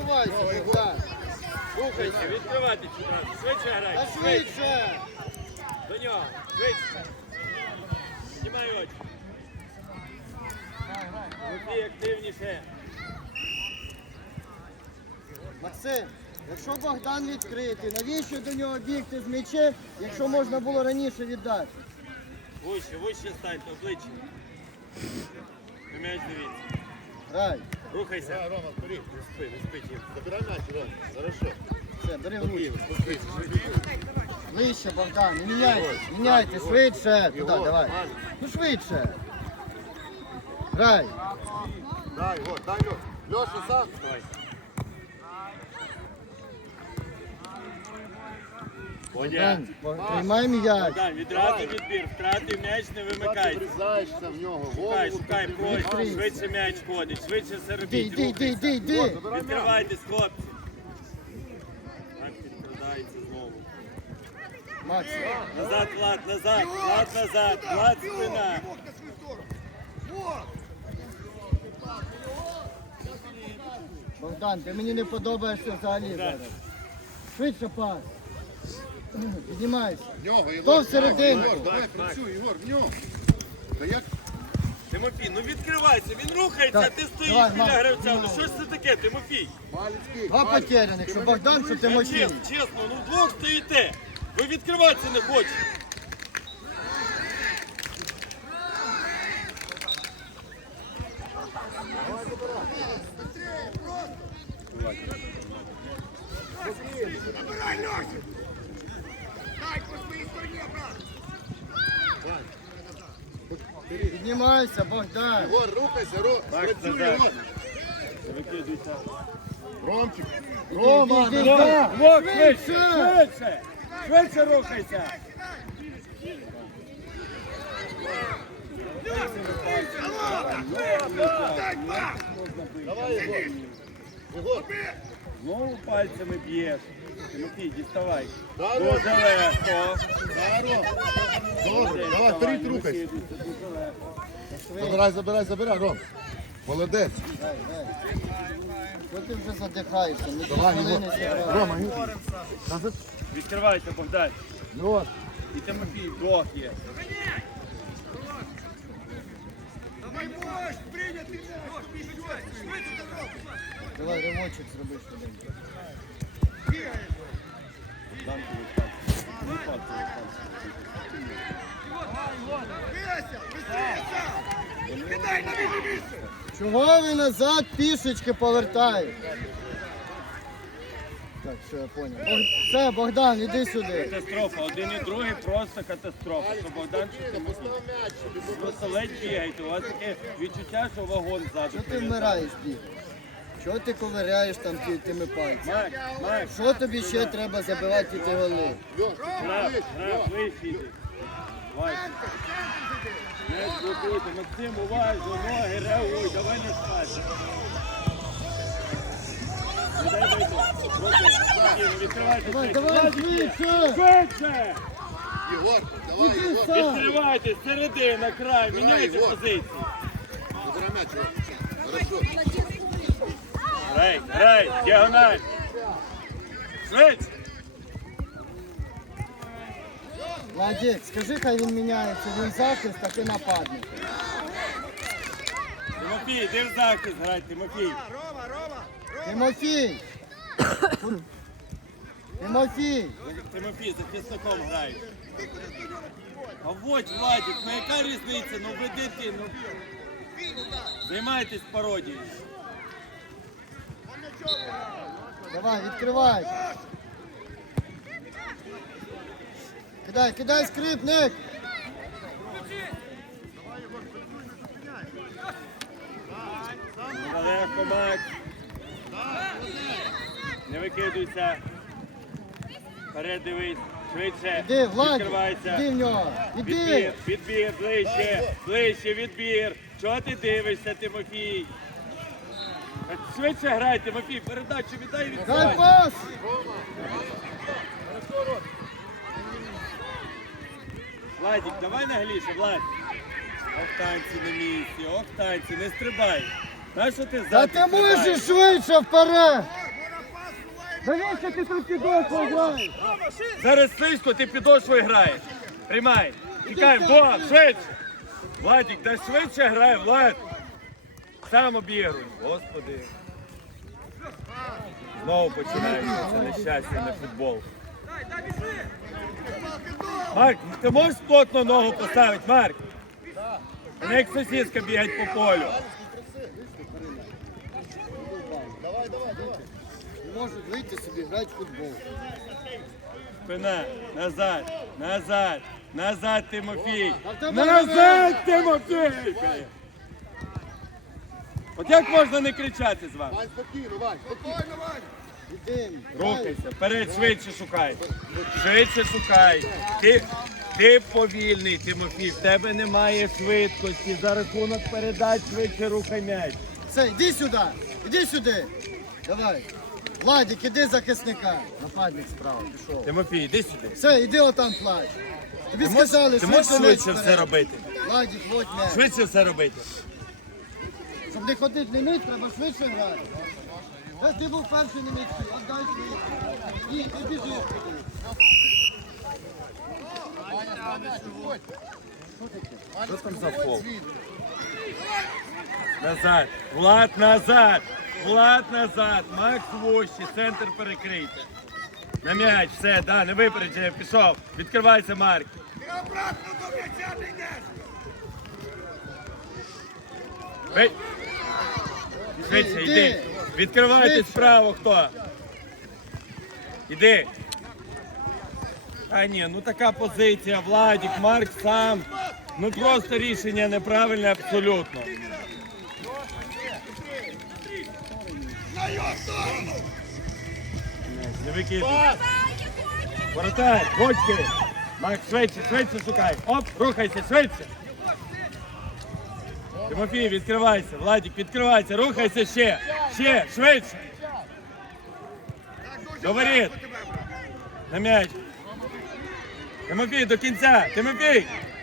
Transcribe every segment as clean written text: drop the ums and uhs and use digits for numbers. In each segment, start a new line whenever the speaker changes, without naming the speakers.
відкривайся, Богдан.
Рухайся, відкривати сюди. Швидше грай.
Та швидше.
До нього. Швидше. Знімай очі. Руки активніше.
Максим, якщо Богдан відкритий, навіщо до нього бігти з м'ячем, якщо можна було раніше віддати?
Вище станьте, обличчя. На м'яч дивіться.
Грай.
Рухайся.
Да, Рома, вперед.
Не спи.
Забирай мяч, Рома. Хорошо.
Все, бери ручку. Вище, Богдан, не міняйте, швидше. Туди, давай. Ну швидше. Грай.
Дай, вот, дай, Лёш. Лёша, сам.
Давай. Водя.
Богдан, приймай м'яч.
Богдан, відразу відбір. Втратив м'яч, не
Ти
вимикайся.
врізаєшся в нього.
Шукай, прось.
Відкрийся.
Швидше м'яч ходить. Швидше все робіть.
Іди.
Відкривайтесь, хлопці. Так підкрадається знову.
Макс,
Назад, Влад, назад. Влад, спина.
Богдан, ти мені не подобаєшся взагалі зараз. Швидше пас. Піднімайся.
В нього,
Хто
Єгор.
всередину?
Єгор, давай, працюй, Єгор, в нього. Та як?
Тимофій, ну відкривайся, він рухається,
Так,
а ти стоїш
давай,
біля
Макс,
гравця. Ну що ж це таке, Тимофій?
Малецький.
Два потеряних, що Богдан, що Тимофій.
Чесно, ну вдвох стоїте. Ви відкриватися не хочете.
Піднімайся, Богдан.
Єгор, рухайся, працюй,
назад.
Єгор.
Викидуйся.
Ромчик.
Рома,
Вот, швидше рухайся.
Давай, Єгор. Єгор.
Знову пальцями б'єш. Тимофій, діставай.
Да,
Дуже
Ром.
легко.
Да, Ром. Добре, давай, вперед рухайся.
Викидуйся, дуже легко.
Забирай, Ром. Молодець.
Що ти вже задихаєшся? Ми
Давай,
хвилини
Єгор.
зіграли.
Рома, Єгор. Назад.
Відкривайся, Богдан.
Єгор.
І Тимофій, двох є.
Давай ривочок зроби швиденько.
Богдан, тобі пальці.
Чого ви назад пішечки повертаєте? Так, все, я понял. Все, Богдан, іди сюди.
Катастрофа. Один і другий просто катастрофа. Що Богдан, що Тимофій.
Постав м'яч, щоб
Просто ледь бігаєте. У вас таке відчуття, що вагон ззаду.
Чого ти вмираєш, бігаєш? Чого ти ковиряєш там тими пальцями?
Макс,
Що тобі ще треба забивати ті голи?
грав, вище йди. Давай. Не блокуйте. Максим, уважно, ноги, реагуй, давай не спати. Не дай вийти. Просто, відкривайте.
Давай швидше!
Швидше!
Єгор, давай,
Іди
Єгор.
сам!
Відкривайте, середина, край, міняйте
Ігор.
позиції.
Забирай м'яч, Єгор. Хорошо.
Грай, діагональ. Швидше.
Владик, скажи, хай він міняється, він захист, а ти нападник.
Тимофій, йди в захист грай, Тимофій.
Тимофій! Тимофій!
Тимофій, захисником грай. А вот, Владик, ну яка різниця? Ну веди ти, ну. Займайтесь пародією.
Давай, відкривай! Кидай, скрипник!
Легко, Макс. Не викидуйся. Вперед дивись. Швидше.
Іди, Владик,
Відкривайся.
іди в нього! Іди!
Відбір, ближче, відбір. Чого ти дивишся, Тимофій? Швидше грай, Тимофій, передачу віддай і
Дай
відкривай.
пас!
Владик, давай нагліше, Влад. Ох, танці на місці, ох, танці, не стрибай. Знаєш, що ти
Та
ззаду
ти
стрибаєш?
можеш швидше вперед! Навіщо ти тут підошвою граєш?
Зараз слизько, ти підошвою граєш. Приймай. Тікай, Влад, швидше. Владик, та швидше грай, Влад. Сам обігруй. Господи. Знову починається це нещастя, не футбол. Марк, ти можеш плотно ногу поставити, Марк? Не як сусідка бігать по полю.
Не можуть вийти собі, грати в футбол.
Спина, назад, назад, назад, Тимофій.
А в тебе
Назад, Тимофій! От як можна не кричати з вами?
Вань, спокійно, Вань, спокійно, Вань.
Іди.
Рухайся, вперед, швидше шукай. Швидше шукай. Ти повільний, Тимофій, в тебе немає швидкості. За рахунок передач швидше рухай м'яч.
Все, іди сюди. Іди сюди. Давай. Владик, іди захисника. Нападник справа, пішов.
Тимофій, іди сюди.
Все, іди отам плач. Тобі
Ти можеш,
сказали,
ти можеш
м'яч
швидше все
вперед.
робити?
Владик, водь м'яч.
Швидше все робити.
Щоб не ходити не мить, треба швидше грати. Та ти був перший на м'ячі, отдай швидше. Ні, ти біжиш туди.
Що там за фол? Назад. Влад, назад. Влад, назад. Макс вущі. Центр перекрийте. На м'яч. Все, да, не випередження. Пішов. Відкривайся, Марк. Бей. Швидше, йди. Відкривайтесь справа, хто? Іди. А ні, ну така позиція, Владик, Марк сам. Ну просто рішення неправильне абсолютно. Не викидуй. Воротар, бочки. Макс, швидше, швидше шукай. Оп, рухайся, швидше. Тимофій, відкривайся. Владик, відкривайся, рухайся ще. Ще, швидше. До воріт. На м'яч. Тимофій, до кінця. Тимофій.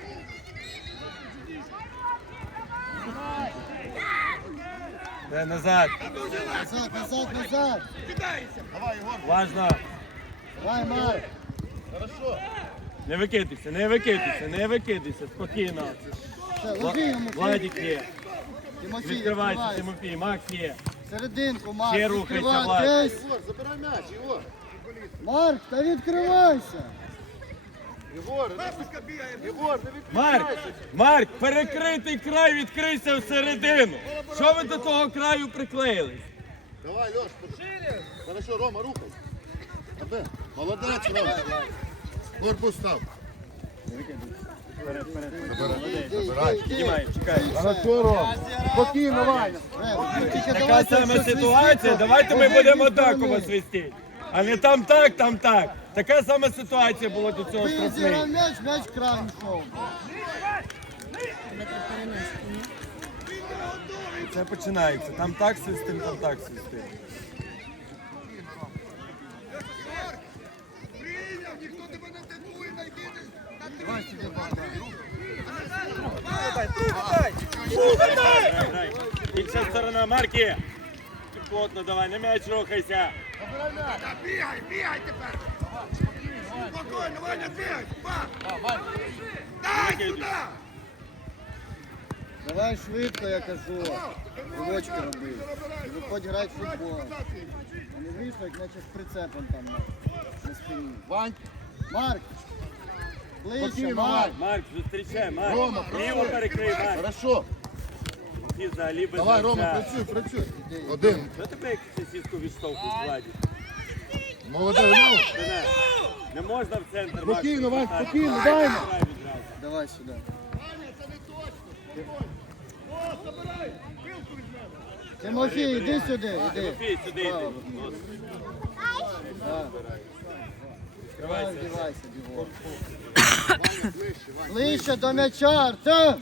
Назад.
Назад, назад, назад.
Важно.
Давай, Марк.
Не викидайся, не викидайся, не викидайся. Спокійно.
Все, лови йому.
Владик є.
Тимофій,
Відкривайся,
відкривайся.
Тимофій. Макс є.
Серединку, Марк.
Ще рухайся,
відкривай.
Влад.
Десь.
Єгор, забирай м'яч, Єгор.
Марк, та відкривайся.
Єгор, Єгор, не
Марк,
відкривайся.
Марк, перекритий край, відкрийся всередину. Що ви до того краю приклеїлись?
Давай, Льош. Хорошо, Рома, рухай. Аби, молодець, Рома. Корпус став. Забирай.
Піднімай, чекай.
Хорошо, Рома. Спокійно, Ваня.
Така сама ситуація, давайте ми будемо однаково свистіти. А не там так, там так. Така сама ситуація була до цього
Він зіграв
штрафний.
м'яч, м'яч крайній йшов.
Це починається. Там так свистим, там так свистим.
Давай сюди, Богдан.
Грай. Інша сторона, Марки. Плотно давай, на м'яч рухайся.
Бігай, бігай тепер! Спокійно, Ваня, бігай! Дай сюди!
Давай швидко, я кажу. Ривочки роби. Виходь грати в футбол. А не вийшло, як наче з прицепом там на спині.
Вань,
Марк! Ближче,
Спокійно,
Марк!
Марк, зустрічай, Марк.
Рома,
Ліво перекрий, Марк.
хорошо.
І взагалі без
Давай, Рома,
гравця.
працюй, працюй. Один.
Що тебе як сусідку відштовхують, Владі?
Молодець, ну.
Не можна в центр, Марк.
Спокійно, Вань,
А,
спокійно, Ваня.
грай відразу.
Давай сюди. Тимофій, іди сюди, іди.
Тимофій, сюди йди.
Право. Да.
Відкривайся.
Вдівайся, бігом. Ближче до м'яча, Артем!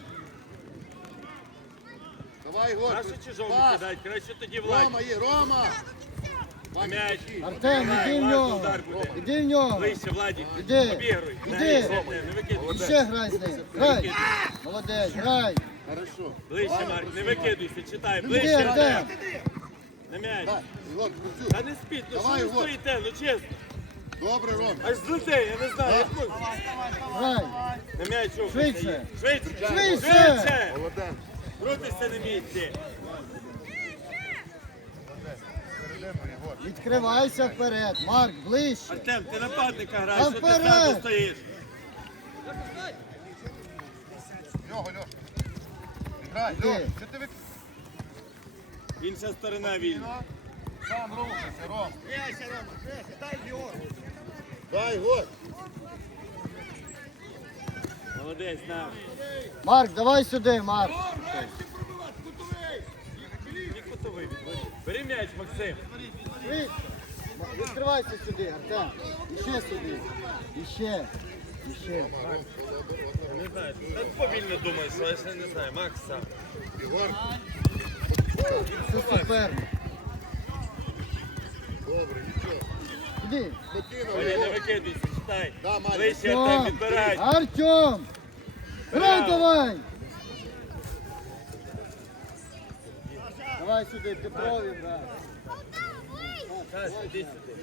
Давай, Єгор.
Нашу чужого
Пас.
кидають, краще тоді Владі.
Рома є, Рома.
М'яч.
Артем, іди в нього!
Удар буде.
Іди в нього!
Ближче, Владі.
Іди.
Обігруй.
Іди.
Не викидуй.
Ще грай з ним! Грай! Молодець, грай!
Хорошо.
Ближче, Марк, не викидуйся, читай.
Іди,
Ближче,
Артем!
На м'яч.
Так, Ілон, працюй.
Та не спіть, ну що
Давай,
ви
Ігор.
стоїте, ну чесно.
Добре, Ром.
Аж злетей, я не знаю, як можна.
Грай.
На м'яч що?
Швидше.
Швидше.
Швидше.
Молодець.
Крутишся на місці.
Відкривайся вперед. Марк, ближче.
Артем, ти нападника граєш,
Та
що ти
вперед!
ззаду стоїш.
Його, Льош. Грай,
Іди.
Льош, що ти
Інша сторона вільна.
сам рухайся, Ром.
Бігайся, Рома, бігайся, дай Єгор.
Дай, гол.
Молодець, на.
Марк, давай сюди, Марк.
І кутовий відводь. Бери м'яч, Максим.
Швидше. Відкривайся сюди, Артем. Іще сюди. Іще. Іще.
Не знаю, ти повільно думаєш, але я не знаю. Макс сам.
Ігор.
Це суперник.
Добре, нічого.
Іди.
Спокійно,
Оля, не
Ігор.
викидуйся, читай.
Да, Марік.
Ближче, Артем,
Артем.
відбирай.
Артем. Грай давай. Давай сюди, Петрові грай.
Саш, іди сюди.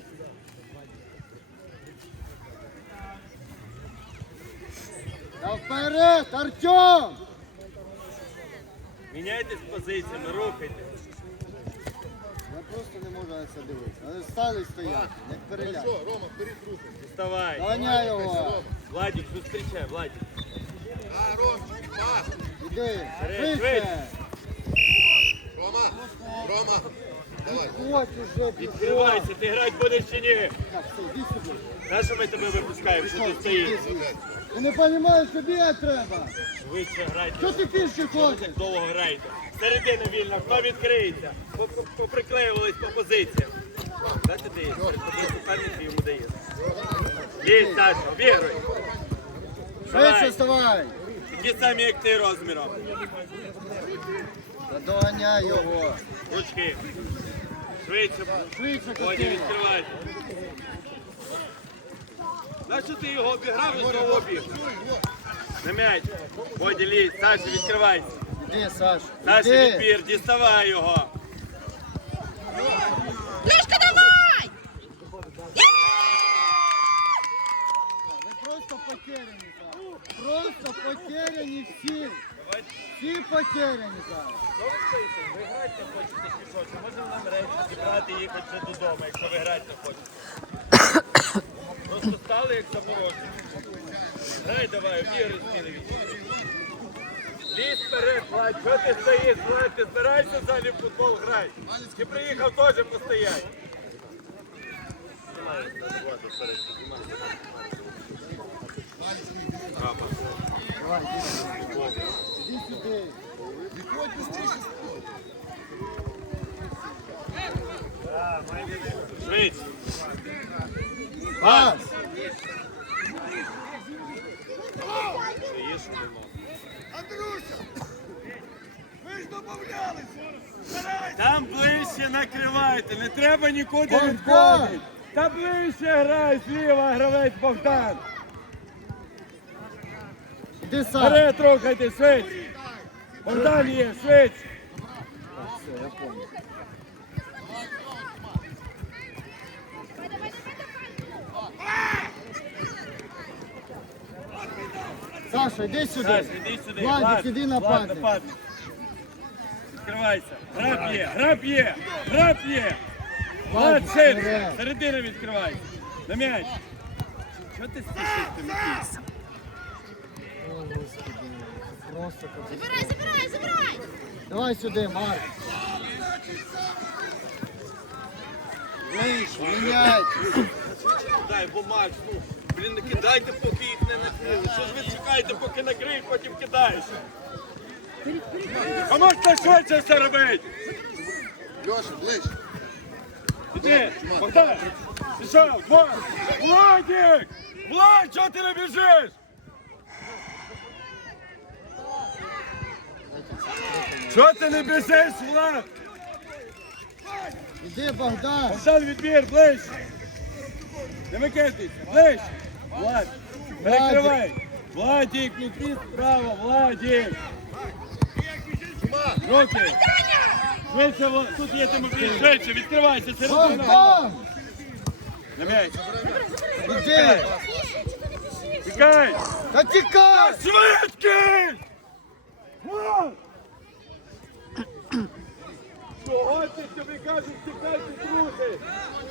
Та вперед, Артем.
Міняйтесь позиціями, рухайтесь.
Я просто не можу на це дивитися. Вони стали стояти, як переляк.
Хорошо, Рома, вперед рухайся.
Вставай.
Доганяй його.
Владик, зустрічай, Владик.
А, Ром, пас.
Іди,
Швидше.
швидше.
Рома, Рома. Давай.
Ось уже бігом.
Відкривайся, ти грати будеш чи ні?
Так, все, іди сюди.
Нащо ми тебе випускаємо, що ти стоїш?
Ти не розумієш, що бігати треба.
Швидше грайте.
Що ти пішки ходиш?
Так довго граєте. Середина вільна, хто відкриється? Поприклеювались по позиціям. Дайте ти перед тобою суперник, ти йому даєш. Є, Саша, обігруй.
Швидше
Давай.
вставай.
Такі самі, як ти розміром.
Та доганяй його.
Ручки. Швидше.
Швидше,
Годі,
Костя.
відкривайте. Нащо ти його обіграв і знову обіг? На м'яч. Годі, лізь. Саша, відкривайся.
Іди, Саш.
Саша,
Іди.
відбір, діставай його.
Лишка, давай!
Ви просто потеряні зараз. Просто потеряні всі. Всі потеряні зараз.
Що ви стоїте? Ви грати не хочете чи що? Чи можемо нам речі зібрати і їхати ще додому, якщо ви грати не хочете? Просто стали як заморожені. Грай давай, обігри Смілевич. Лізь вперед, Влад, що ти стоїш, Влад, ти збираєшся в залі в футбол грай. Ти приїхав теж постоять.
Давай, іди. Іди сюди.
Швидше.
Пас.
Стоїш, нема.
Андрюша! Ви ж домовлялися! Старайся!
Там ближче накривайте, не треба нікуди
Богдан!
відходити. Та ближче грай, зліва гравець Богдан.
Іди, Саш.
Вперед рухайте, швидше. Богдан є, швидше.
Все, я понял. Саша, іди сюди.
Саш, іди сюди.
Владик, іди нападник.
нападник. Відкривайся. Граб є, граб є, граб є. Влад,
Владик,
ширше.
вперед.
Середина відкривайся. На м'яч. Що ти стішиш, Тимофій?
О, Господи, просто капець.
Забирай, забирай!
Давай сюди, Марк. Вийшли, міняйте.
Дай, бо Макс, ну, блін, не кидайте, поки їх не накрили. Що ж ви чекаєте, поки накриють, потім кидаєш? А Макс так швидше все робить.
Льоша, ближче.
Іди, Богдан, пішов, Влад, Владик! Влад, чого ти не біжиш? Чого ти не біжиш, Влад?
Іди, Богдан.
Богдан, відбір, ближче. Не викидайся, ближче. Влад, перекривай. Владик, ну ти справа, Владик. Руки. Швидше, тут є Тимофій, швидше, відкривайся, середина.
Богдан!
На м'яч.
Іди!
Тікай!
Та тікай!
Швидкий! Вон! Чого ти тобі кажуть, тікайте, друзі?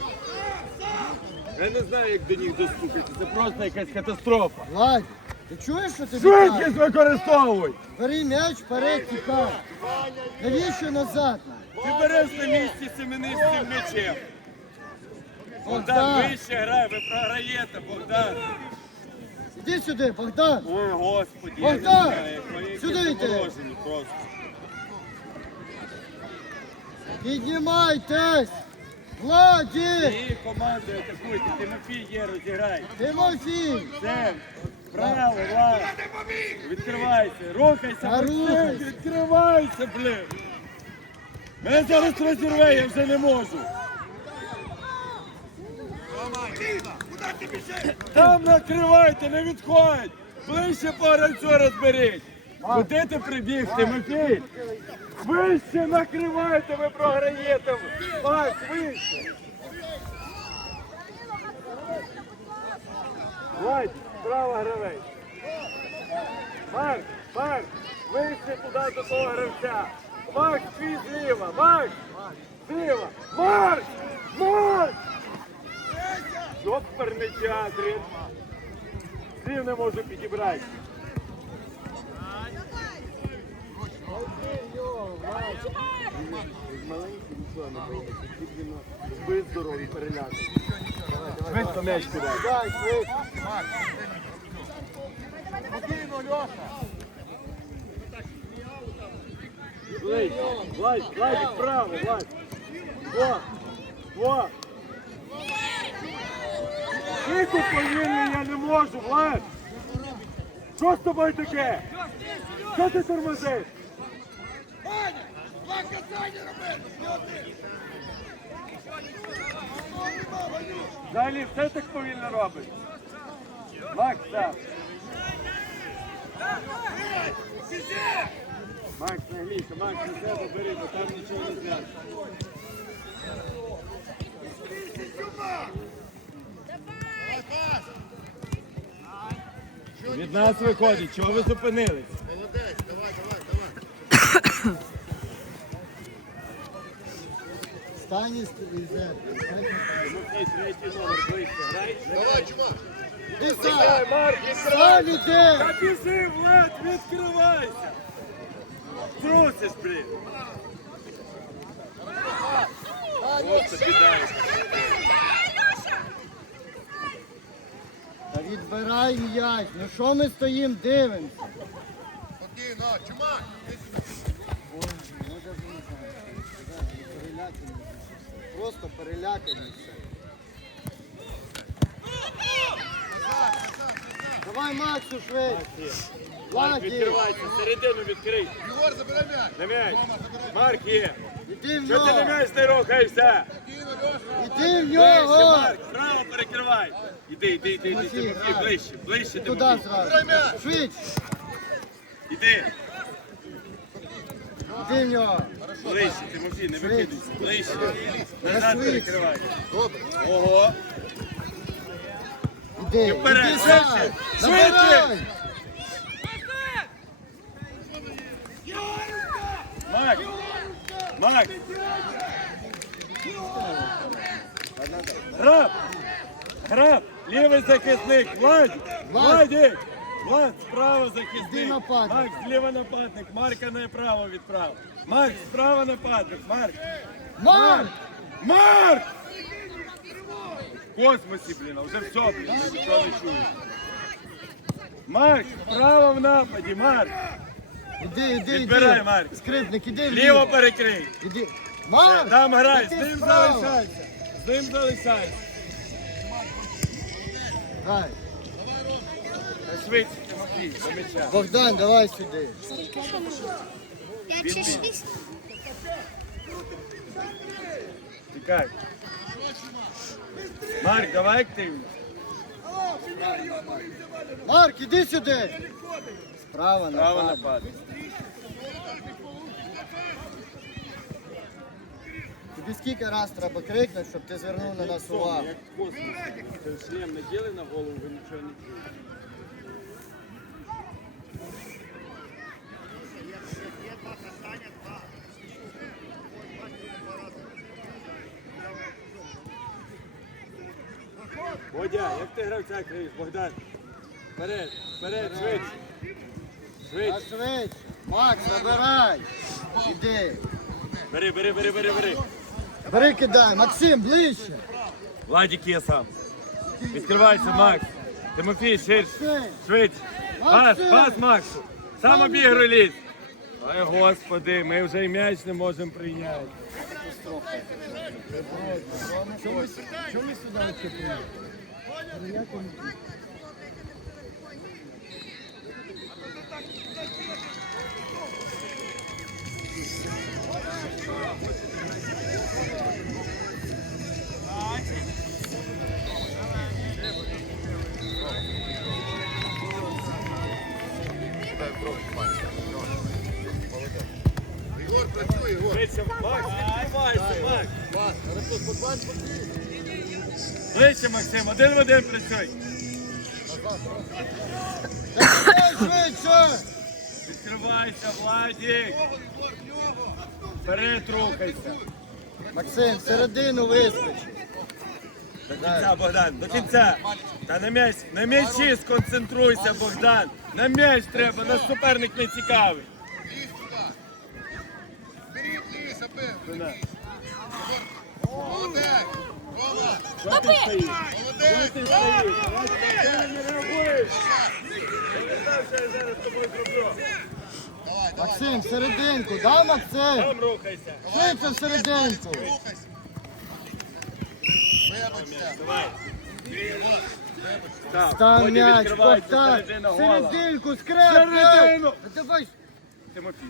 Я не знаю, як до них достукати, це просто якась катастрофа.
Владь, ти чуєш, що тобі
Швидкість
кажуть?
використовуй!
Бери м'яч, вперед, тікай. Навіщо назад?
Ти береш на місці семенись з цим м'ячем. Богдан,
Богдан,
вище грай, ви програєте, Богдан.
іди сюди, Богдан.
Ой, Господи,
Богдан,
я не знаю, як ви
сюди
які
йди.
заморожені просто.
Піднімайтесь! Владі!
І командою атакуйте, Тимофій є, розіграй.
Тимофій!
Це, право, Влад. Відкривайся, рухайся,
Та
Максим,
рухайся.
відкривайся, блин. Мене зараз розірве, я вже не можу.
Куди ти біжиш?
Там накривайте, не відходь. Ближче по гравцю розберіть. Куди ти прибіг, Тимофій? Вище накривайте, ви програєте. Макс, вище. Владь, справа гравець. Марк, вище туди до того гравця. Макс, твій зліва, Макс, зліва. Марк! Супер театрі. Слів не можу підібрати. Маленький нічого не боїться, потрібно збити здоров'я переляти. Швидко м'яч кидай.
Дай, швидше.
Владь, вправо, Владь. Во. Тихо повільно, я не можу, Влад. Що з тобою таке? Що ти тормозиш?
Ваня! Два касання робити! Не один! Нема, Ванюш!
Взагалі все так повільно робиш. Макс, так. Макс, не гнійся, Макс, на себе бери, бо там нічого не зв'яже. Від нас виходить, чого ви зупинились?
Молодець, давай.
Стань і стріляй.
Тимофій, третій номер, ближче, грай.
Давай, чувак.
Іди
Відкривай,
сам!
Марк,
Сам
відкривай!
іди!
Та біжи, Влад, відкривайся! Трусиш, блін! Просто біда.
Та відбирай м'яч. Ну що ми стоїмо, дивимося?
Спокійно, чувак.
Ой, ну даже не знаю. Да, перелякані. Просто перелякані все. Давай, Максу, швидше.
Марк,
Владі,
відкривайся, середину відкрий.
Єгор, забирай м'яч.
На м'яч. Марк є.
іди в
Що ти на
нього.
м'яч не рухаєшся?
Спокійно, Льоша.
Іди в
Ближче,
нього.
Марк, право перекривай. Іди,
Тимофій,
Тимофій,
грай.
ближче,
Туди
Тимофій.
зразу. Швидше.
Іди,
Іди в нього.
ближче, Тимофій, не викидайся, ближче. Назад
швидше.
перекривай.
Добре.
Ого.
Іди,
вперед,
іди сам.
швидше,
Забирай.
Макс! Граб! Лівий захисник! Владик! Влад, справа
Іди
захисник!
нападник.
Макс, зліва нападник! Марка направо відправ! Макс, справа нападник! Марк!
Марк!
В космосі, блін, а вже все, блін, ми нічого не чуємо. Марк, справа в нападі, Марк!
Іди.
Відбирай, Марк.
Скрипник, іди
Ліво перекрий!
Іди. Марк!
Там грай, з
Іди
ним
справа.
залишайся! З ним залишайся!
Грай.
Швидше, Тимофій, до м'яча.
Богдан, давай сюди.
5-6.
Тікай. Марк, давай активно.
Марк, іди сюди. Справа
Право
напад.
напад.
Тобі скільки раз треба крикнути, щоб ти звернув на нас увагу?
Як в космосі. Ти шлем наділи на голову, ви нічого не чуєте. Бодя, як ти гравця криєш, Богдан? Вперед, вперед, швидше.
А
Швидше.
швидше. Макс, забирай. Іди.
Бери, бери, бери, бери, бери.
Бери, кидай. Максим, ближче.
Владик є сам. Відкривайся, Макс. Тимофій, ширше.
Максим.
Швидше. Пас, пас, Максу. Сам обігруй ліс. Ой, Господи, ми вже і м'яч не можемо прийняти.
Чому ми сюди не приїхали?
Ігор, працюй, Ігор.
Швидше, Макс, відкривайся, Макс.
Пас, Ростов, по 20 потрібно.
Швидше, Максим, один в один працюй.
Давай, швидше.
Відкривайся, Владик. Вперед рухайся.
Максим, всередину вискочи.
До кінця, Богдан, до кінця. Та на м'ячі сконцентруйся, Богдан. На м'яч треба, наш суперник не цікавий.
Лізь сюди. Вперед, лізь, аби.
Сюди.
Молодець. Рома,
Що ти стоїш? Що
молодець.
ти стоїш? Ти не реагуєш. Я не знав, що я зараз з тобою зроблю.
Давай, давай.
Максим, всерединку, да, Максим?
Там рухайся.
Швидше всерединку.
Рухайся. Вибачся.
Давай. Так,
Став
Бодя,
м'яч,
відкривається
повтай.
середина гола.
Серединку, скрепляй.
Середину.
Давай.
Тимофій.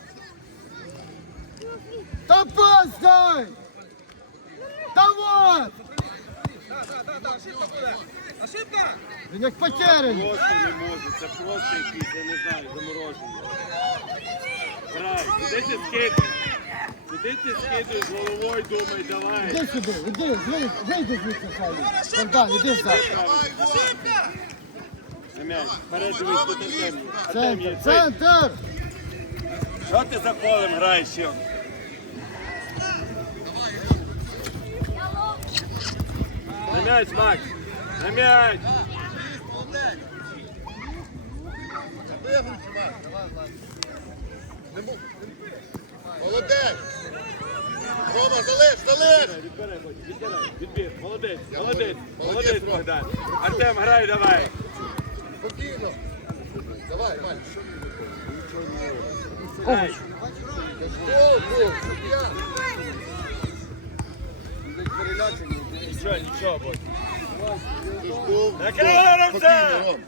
Та пас дай. Та вот. Він як потеряний.
Просто не можу, це просто якийсь, я не знаю, заморожений. Грай, куди ти скидуєш? Куди ти скидуєш головою, думай, давай.
Іди сюди, іди, вийди звідси, Саві. Богдан, іди взад.
На м'яч, вперед дивись, тут Артем є. Артем є,
Центр, центр.
що ти за полем граєш ще? На м'яч, Макс, на м'яч.
Вигрузь, Марк. Не мов. Молодець. Рома, залиш.
Відбирай, відбір, молодець, молодець, Богдан. Артем, грай, давай.
Спокійно. Давай, Маль.
Грай.
Гол, суддя.
Нічого, Бодь.
Був.
Накривай гравця!
Спокійно, Ром.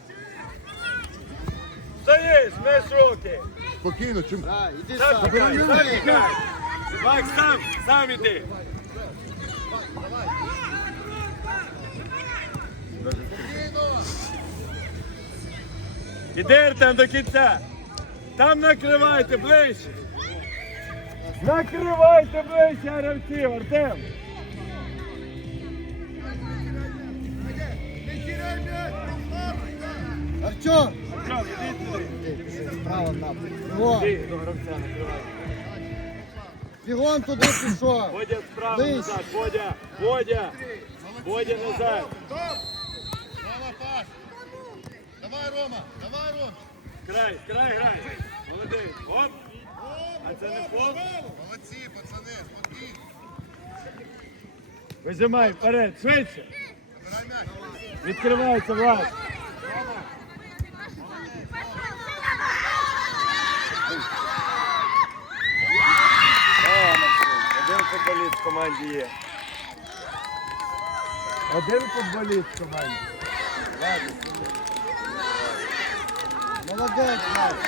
Стоїш, меш руки.
Спокійно, чим?
Да, іди
Сам
сам.
тікай, сам тікай. Макс, сам іди.
Спокійно.
Іди, Артем, до кінця. Там накривайте ближче. Накривайте ближче гравців, Артем.
Артем.
Артем, іди сюди.
Право напад. Бігом.
Іди до гравця, накривай.
Бігом туди пішов.
Бодя справа
Ближче.
назад, Бодя назад.
Рома, пас. Давай, Рома. Давай, Ром.
Край, грай. Молодець. Оп. А це не фол?
Молодці, пацани, спокійно.
Вижимай, вперед, швидше.
Забирай м'яч.
Відкривається, Влад. Один футболіст в команді є. Один футболіст в команді.
Молодець, Макс.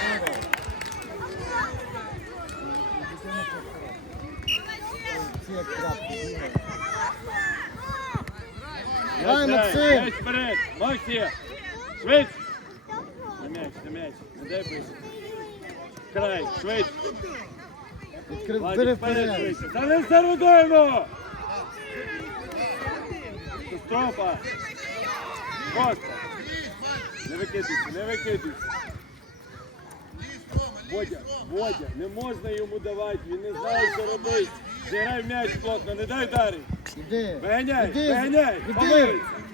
Ці як крапки бігають. Давай, Максим.
М'яч вперед. Макс є. Швидше. На м'яч. Не дай ближче. Край, швидше.
Бери
Владик, вперед
вперед.
швидше. Занеси Рудину! Кострофа! Коста! Не викидуйся, не викидуйся. Водя, не можна йому давати, він не знає, що робити. Зіграй м'яч плотно, не дай ударити.
Іди.
Виганяй,
Іди.
виганяй,
Іди.
помилися.